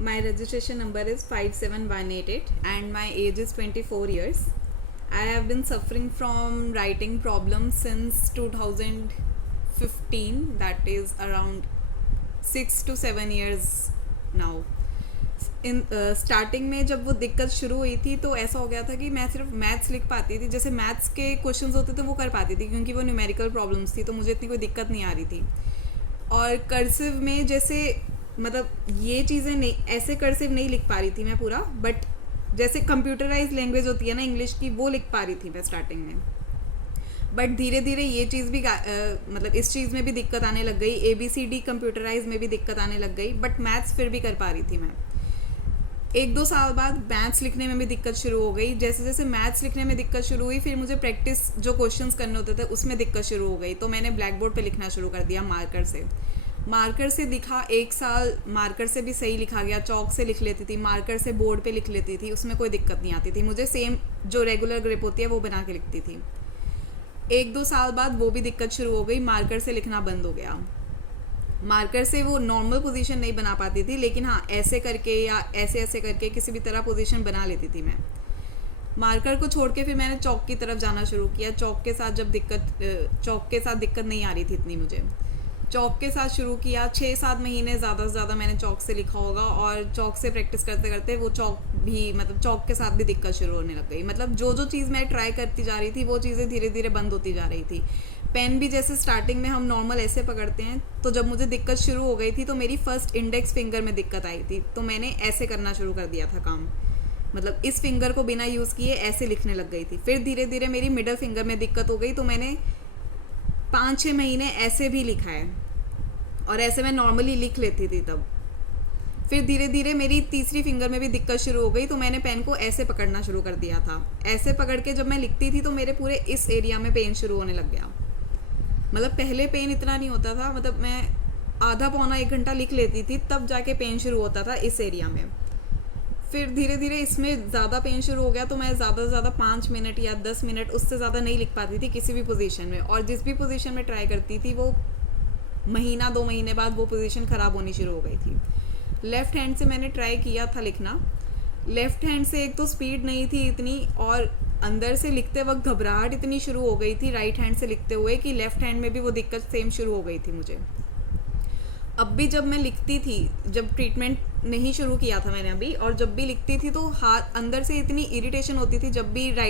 My registration number is 57188 and my age is 24 years. I have been suffering from writing problems since 2015, that is around 6 to 7 years now. In starting में जब वो दिक्कत शुरू हुई थी तो ऐसा हो गया था कि मैं सिर्फ मैथ्स लिख पाती थी, जैसे मैथ्स के क्वेश्चंस होते थे वो कर पाती थी क्योंकि वो न्यूमेरिकल प्रॉब्लम्स थी, तो मुझे इतनी कोई दिक्कत नहीं आ रही थी. और कर्सिव में जैसे मतलब ये चीज़ें नहीं, ऐसे कर्सिव नहीं लिख पा रही थी मैं पूरा, बट जैसे कंप्यूटराइज लैंग्वेज होती है ना इंग्लिश की, वो लिख पा रही थी मैं स्टार्टिंग में. बट धीरे धीरे ये चीज़ भी मतलब इस चीज़ में भी दिक्कत आने लग गई, ABCD कंप्यूटराइज में भी दिक्कत आने लग गई, बट मैथ्स फिर भी कर पा रही थी मैं. 1-2 साल बाद मैथ्स लिखने में भी दिक्कत शुरू हो गई. जैसे जैसे मैथ्स लिखने में दिक्कत शुरू हुई, फिर मुझे प्रैक्टिस जो क्वेश्चंस करने होते थे उसमें दिक्कत शुरू हो गई, तो मैंने ब्लैक बोर्ड पर लिखना शुरू कर दिया मार्कर से दिखा. 1 साल मार्कर से भी सही लिखा गया, चौक से लिख लेती थी, मार्कर से बोर्ड पे लिख लेती थी, उसमें कोई दिक्कत नहीं आती थी मुझे. सेम जो रेगुलर ग्रिप होती है वो बना के लिखती थी. 1-2 साल बाद वो भी दिक्कत शुरू हो गई, मार्कर से लिखना बंद हो गया. मार्कर से वो नॉर्मल पोजीशन नहीं बना पाती थी, लेकिन हाँ ऐसे करके या ऐसे ऐसे करके किसी भी तरह पोजीशन बना लेती थी मैं. मार्कर को छोड़ के फिर मैंने चौक की तरफ जाना शुरू किया. चौक के साथ दिक्कत नहीं आ रही थी इतनी मुझे. चौक के साथ शुरू किया. 6-7 महीने ज़्यादा से ज़्यादा मैंने चौक से लिखा होगा, और चौक से प्रैक्टिस करते करते वो चौक के साथ भी दिक्कत शुरू होने लग गई. मतलब जो चीज़ मैं ट्राई करती जा रही थी वो चीज़ें धीरे धीरे बंद होती जा रही थी. पेन भी जैसे स्टार्टिंग में हम नॉर्मल ऐसे पकड़ते हैं, तो जब मुझे दिक्कत शुरू हो गई थी तो मेरी फर्स्ट इंडेक्स फिंगर में दिक्कत आई थी, तो मैंने ऐसे करना शुरू कर दिया था काम. मतलब इस फिंगर को बिना यूज़ किए ऐसे लिखने लग गई थी. फिर धीरे धीरे मेरी मिडल फिंगर में दिक्कत हो गई, तो मैंने 5-6 महीने ऐसे भी लिखा है, और ऐसे मैं नॉर्मली लिख लेती थी तब. फिर धीरे धीरे मेरी तीसरी फिंगर में भी दिक्कत शुरू हो गई, तो मैंने पेन को ऐसे पकड़ना शुरू कर दिया था. ऐसे पकड़ के जब मैं लिखती थी तो मेरे पूरे इस एरिया में पेन शुरू होने लग गया. मतलब पहले पेन इतना नहीं होता था, मतलब मैं आधा पौना 1 घंटा लिख लेती थी, तब जाके पेन शुरू होता था इस एरिया में. फिर धीरे धीरे इसमें ज़्यादा पेन शुरू हो गया, तो मैं ज़्यादा से ज़्यादा 5 मिनट या 10 मिनट, उससे ज़्यादा नहीं लिख पाती थी किसी भी पोजीशन में. और जिस भी पोजीशन में ट्राई करती थी वो 1-2 महीने बाद वो पोजीशन ख़राब होनी शुरू हो गई थी. लेफ़्ट हैंड से मैंने ट्राई किया था लिखना. लेफ़्ट हैंड से एक तो स्पीड नहीं थी इतनी, और अंदर से लिखते वक्त घबराहट इतनी शुरू हो गई थी राइट हैंड से लिखते हुए, कि लेफ़्ट हैंड में भी वो दिक्कत सेम शुरू हो गई थी मुझे. अब भी जब मैं लिखती थी, जब ट्रीटमेंट नहीं शुरू किया था मैंने अभी, और जब भी लिखती थी तो हाथ अंदर से इतनी इरिटेशन होती थी जब भी राइट